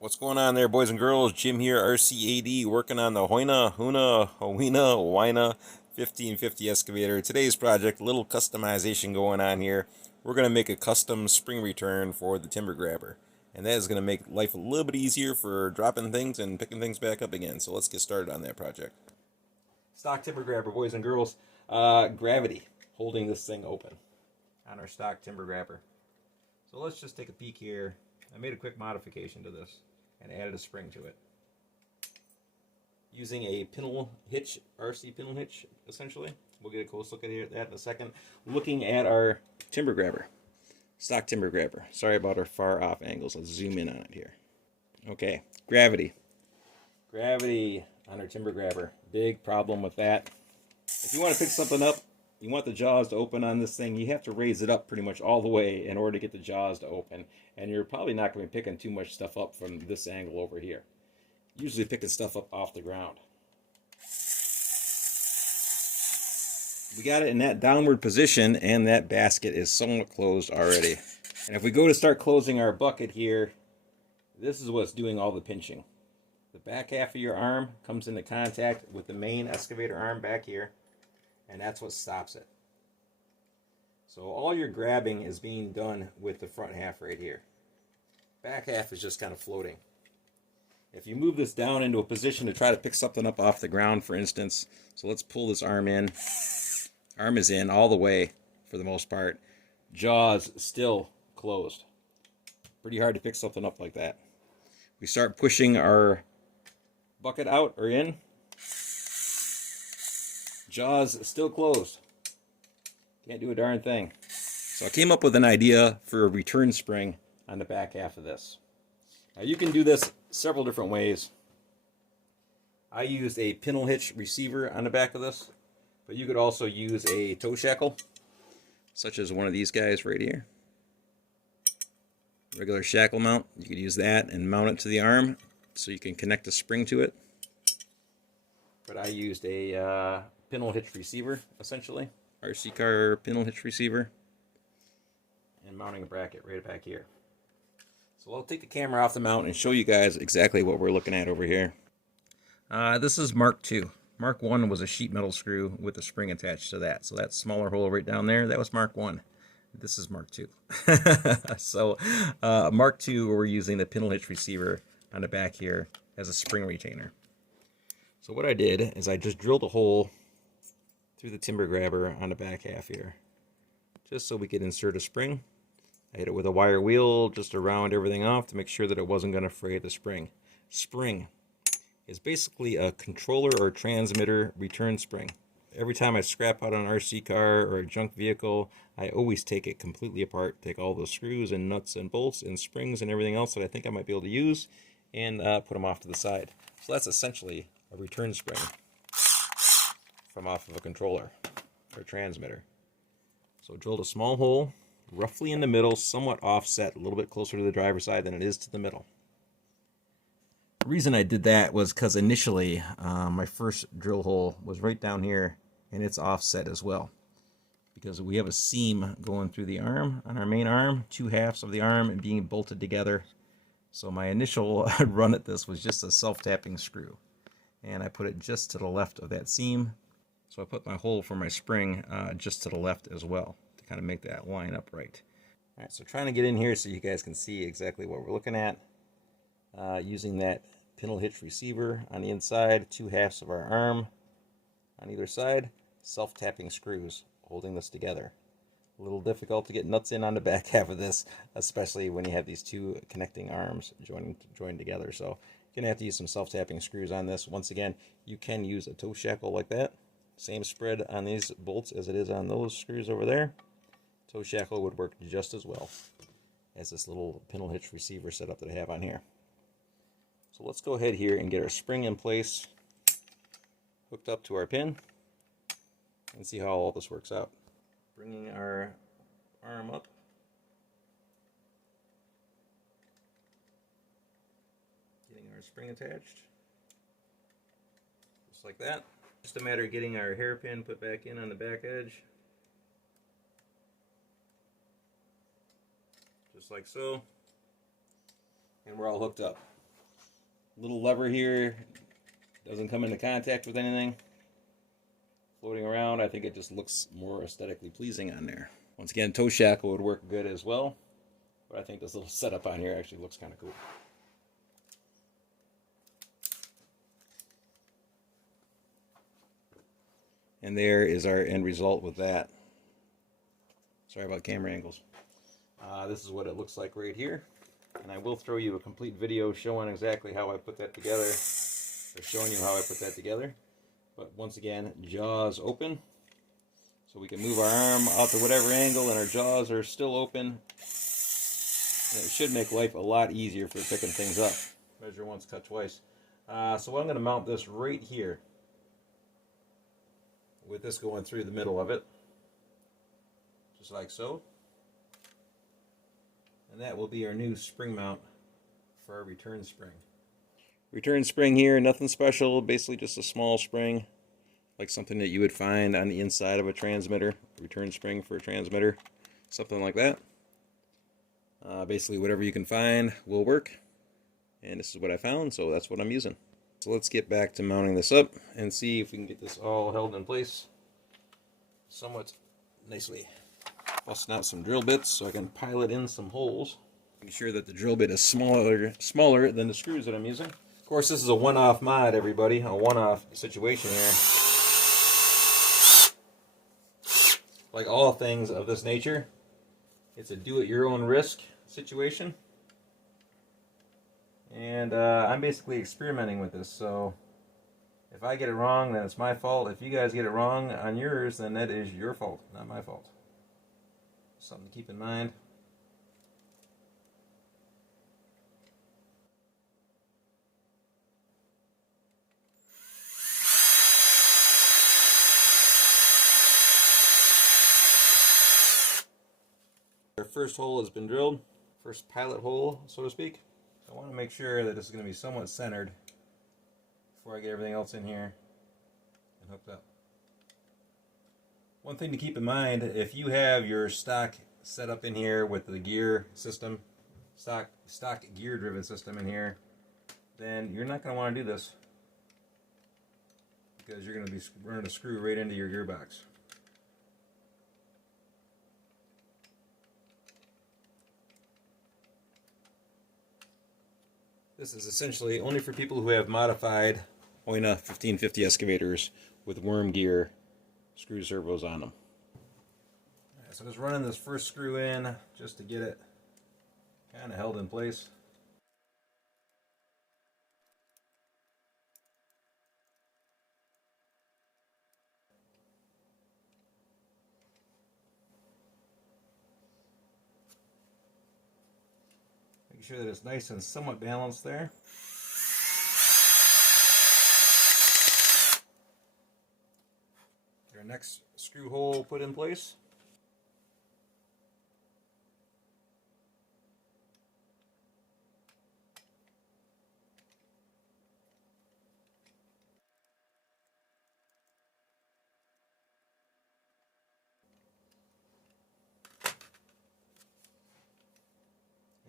What's going on there, boys and girls? Jim here, RCAD, working on the Huina 1550 excavator. Today's project, a little customization going on here. We're going to make a custom spring return for the timber grabber. And that is going to make life a little bit easier for dropping things and picking things back up again. So let's get started on that project. Stock timber grabber, boys and girls. Gravity, holding this thing open on our stock timber grabber. So let's just take a peek here. I made a quick modification to this and added a spring to it. Using a pintle hitch, RC pintle hitch, essentially. We'll get a close look at that in a second. Looking at our timber grabber, stock timber grabber. Sorry about our far off angles. Let's zoom in on it here. Okay, gravity. Gravity on our timber grabber. Big problem with that. If you want to pick something up, you want the jaws to open on this thing, you have to raise it up pretty much all the way in order to get the jaws to open. And you're probably not going to be picking too much stuff up from this angle over here. Usually picking stuff up off the ground. We got it in that downward position, and that basket is somewhat closed already. And if we go to start closing our bucket here, this is what's doing all the pinching. The back half of your arm comes into contact with the main excavator arm back here, and that's what stops it. So all your grabbing is being done with the front half right here. Back half is just kind of floating. If you move this down into a position to try to pick something up off the ground, for instance, so let's pull this arm in. Arm is in all the way for the most part. Jaws still closed. Pretty hard to pick something up like that. We start pushing our bucket out or in. Jaws still closed. Can't do a darn thing. So I came up with an idea for a return spring on the back half of this. Now you can do this several different ways. I used a pintle hitch receiver on the back of this, but you could also use a toe shackle, such as one of these guys right here. Regular shackle mount. You could use that and mount it to the arm so you can connect a spring to it. But I used a pintle hitch receiver, essentially. RC car pintle hitch receiver. And mounting a bracket right back here. So I'll take the camera off the mount and show you guys exactly what we're looking at over here. This is Mark II. Mark I was a sheet metal screw with a spring attached to that. So that smaller hole right down there, that was Mark I. This is Mark II. So Mark II, we're using the pintle hitch receiver on the back here as a spring retainer. So what I did is I just drilled a hole through the timber grabber on the back half here, just so we could insert a spring. I hit it with a wire wheel just to round everything off to make sure that it wasn't going to fray the spring. Spring is basically a controller or transmitter return spring. Every time I scrap out an RC car or a junk vehicle, I always take it completely apart, take all the screws and nuts and bolts and springs and everything else that I think I might be able to use, and put them off to the side. So that's essentially a return spring from off of a controller or transmitter. So drilled a small hole roughly in the middle, somewhat offset, a little bit closer to the driver's side than it is to the middle. The reason I did that was because initially my first drill hole was right down here, and it's offset as well, because we have a seam going through the arm on our main arm, two halves of the arm and being bolted together. So my initial run at this was just a self-tapping screw, and I put it just to the left of that seam. So I put my hole for my spring just to the left as well to kind of make that line up right. All right, so trying to get in here so you guys can see exactly what we're looking at. Using that pintle hitch receiver on the inside, two halves of our arm on either side, self-tapping screws holding this together. A little difficult to get nuts in on the back half of this, especially when you have these two connecting arms joined together. So you're gonna have to use some self-tapping screws on this. Once again, you can use a toe shackle like that. Same spread on these bolts as it is on those screws over there. Toe shackle would work just as well as this little pintle hitch receiver setup that I have on here. So let's go ahead here and get our spring in place, hooked up to our pin, and see how all this works out. Bringing our arm up. Getting our spring attached. Just like that. Just a matter of getting our hairpin put back in on the back edge. Just like so. And we're all hooked up. Little lever here doesn't come into contact with anything floating around. I think it just looks more aesthetically pleasing on there. Once again, toe shackle would work good as well, but I think this little setup on here actually looks kind of cool. And there is our end result with that. Sorry about camera angles. This is what it looks like right here. And I will throw you a complete video showing exactly how I put that together, or showing you how I put that together. But once again, jaws open. So we can move our arm out to whatever angle and our jaws are still open. And it should make life a lot easier for picking things up. Measure once, cut twice. So I'm going to mount this right here, with this going through the middle of it, just like so. And that will be our new spring mount for our return spring. Return spring here, nothing special, basically just a small spring, like something that you would find on the inside of a transmitter. Return spring for a transmitter, something like that. Basically whatever you can find will work, and this is what I found, so that's what I'm using. So let's get back to mounting this up and see if we can get this all held in place somewhat nicely. Busting out some drill bits so I can pilot in some holes. Making sure that the drill bit is smaller than the screws that I'm using. Of course, this is a one-off mod, everybody, a one-off situation here. Like all things of this nature, it's a do-at-your-own risk situation. And I'm basically experimenting with this, so if I get it wrong, then it's my fault. If you guys get it wrong on yours, then that is your fault, not my fault. Something to keep in mind. Our first hole has been drilled, first pilot hole, so to speak. I want to make sure that this is going to be somewhat centered before I get everything else in here and hooked up. One thing to keep in mind, if you have your stock set up in here with the gear system, stock gear driven system in here, then you're not going to want to do this, because you're going to be running a screw right into your gearbox. This is essentially only for people who have modified Huina 1550 excavators with worm gear screw servos on them. Alright, so just running this first screw in just to get it kind of held in place. Making sure that it's nice and somewhat balanced there. Get our next screw hole put in place.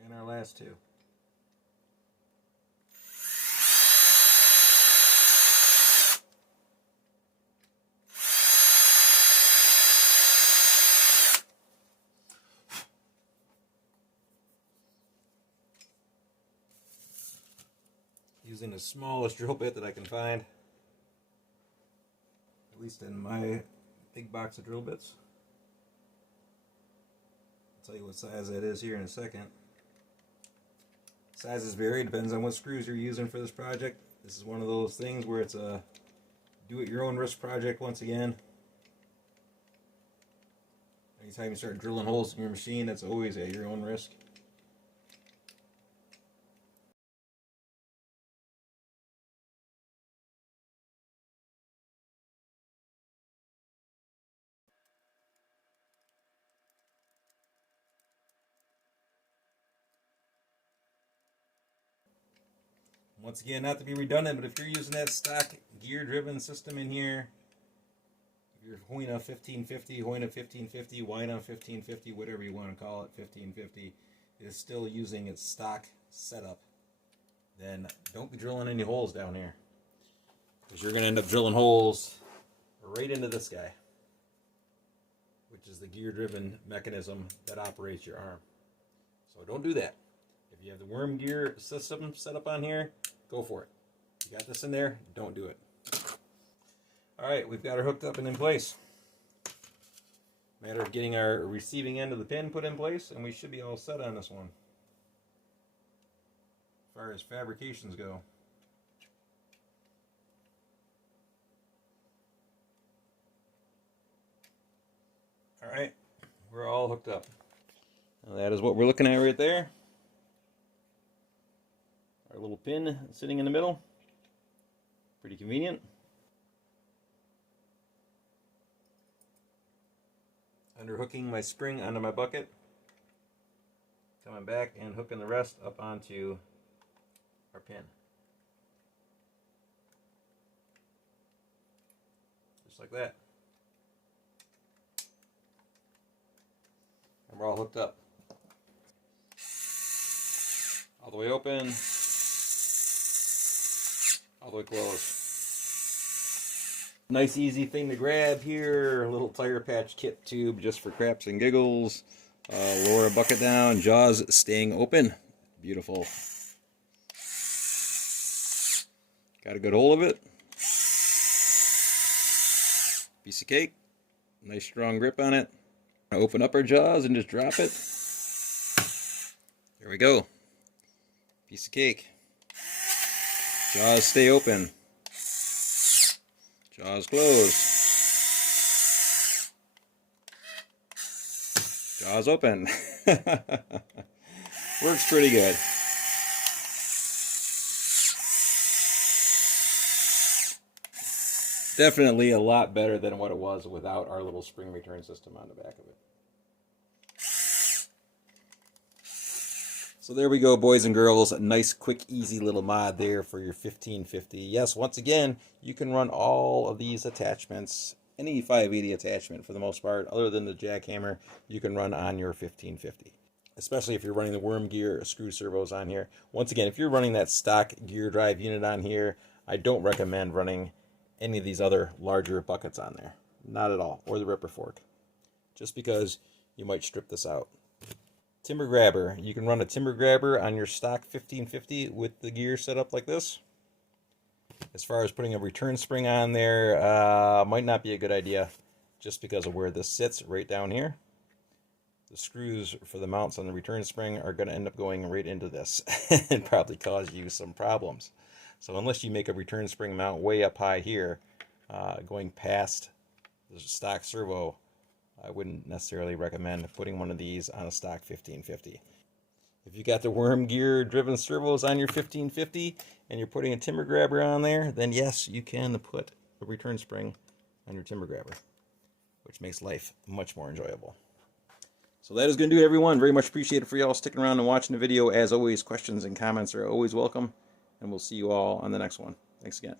And our last two. Using the smallest drill bit that I can find, at least in my big box of drill bits. I'll tell you what size that is here in a second. Sizes vary, depends on what screws you're using for this project. This is one of those things where it's a do-it-your-own risk project once again. Anytime you start drilling holes in your machine, that's always at your own risk. Once again, not to be redundant, but if you're using that stock gear-driven system in here, your Huina 1550, Huina 1550, whatever you want to call it, 1550, is still using its stock setup. then don't be drilling any holes down here, because you're going to end up drilling holes right into this guy, which is the gear-driven mechanism that operates your arm. So don't do that. If you have the worm gear system set up on here, go for it. You got this in there, don't do it. Alright, we've got her hooked up and in place. Matter of getting our receiving end of the pin put in place, and we should be all set on this one. As far as fabrications go. Alright, we're all hooked up. Now that is what we're looking at right there. Our little pin sitting in the middle. Pretty convenient. Underhooking my spring onto my bucket. Coming back and hooking the rest up onto our pin. Just like that. And we're all hooked up. All the way open. All the way closed. Nice easy thing to grab here. A little tire patch kit tube just for craps and giggles. Lower a bucket down. Jaws staying open. Beautiful. Got a good hold of it. Piece of cake. Nice strong grip on it. Open up our jaws and just drop it. There we go. Piece of cake. Jaws stay open. Jaws closed. Jaws open. Works pretty good. Definitely a lot better than what it was without our little spring return system on the back of it. So there we go, boys and girls. A nice, quick, easy little mod there for your 1550. Yes, once again, you can run all of these attachments, any 580 attachment for the most part, other than the jackhammer, you can run on your 1550. Especially if you're running the worm gear screw servos on here. Once again, if you're running that stock gear drive unit on here, I don't recommend running any of these other larger buckets on there. Not at all. Or the ripper fork. Just because you might strip this out. Timber grabber. You can run a timber grabber on your stock 1550 with the gear set up like this. As far as putting a return spring on there, might not be a good idea just because of where this sits right down here. The screws for the mounts on the return spring are going to end up going right into this and probably cause you some problems. So unless you make a return spring mount way up high here, going past the stock servo, I wouldn't necessarily recommend putting one of these on a stock 1550. If you got the worm gear driven servos on your 1550 and you're putting a timber grabber on there, then yes, you can put a return spring on your timber grabber, which makes life much more enjoyable. So that is going to do it, everyone. Very much appreciated for y'all sticking around and watching the video. As always, questions and comments are always welcome, and we'll see you all on the next one. Thanks again.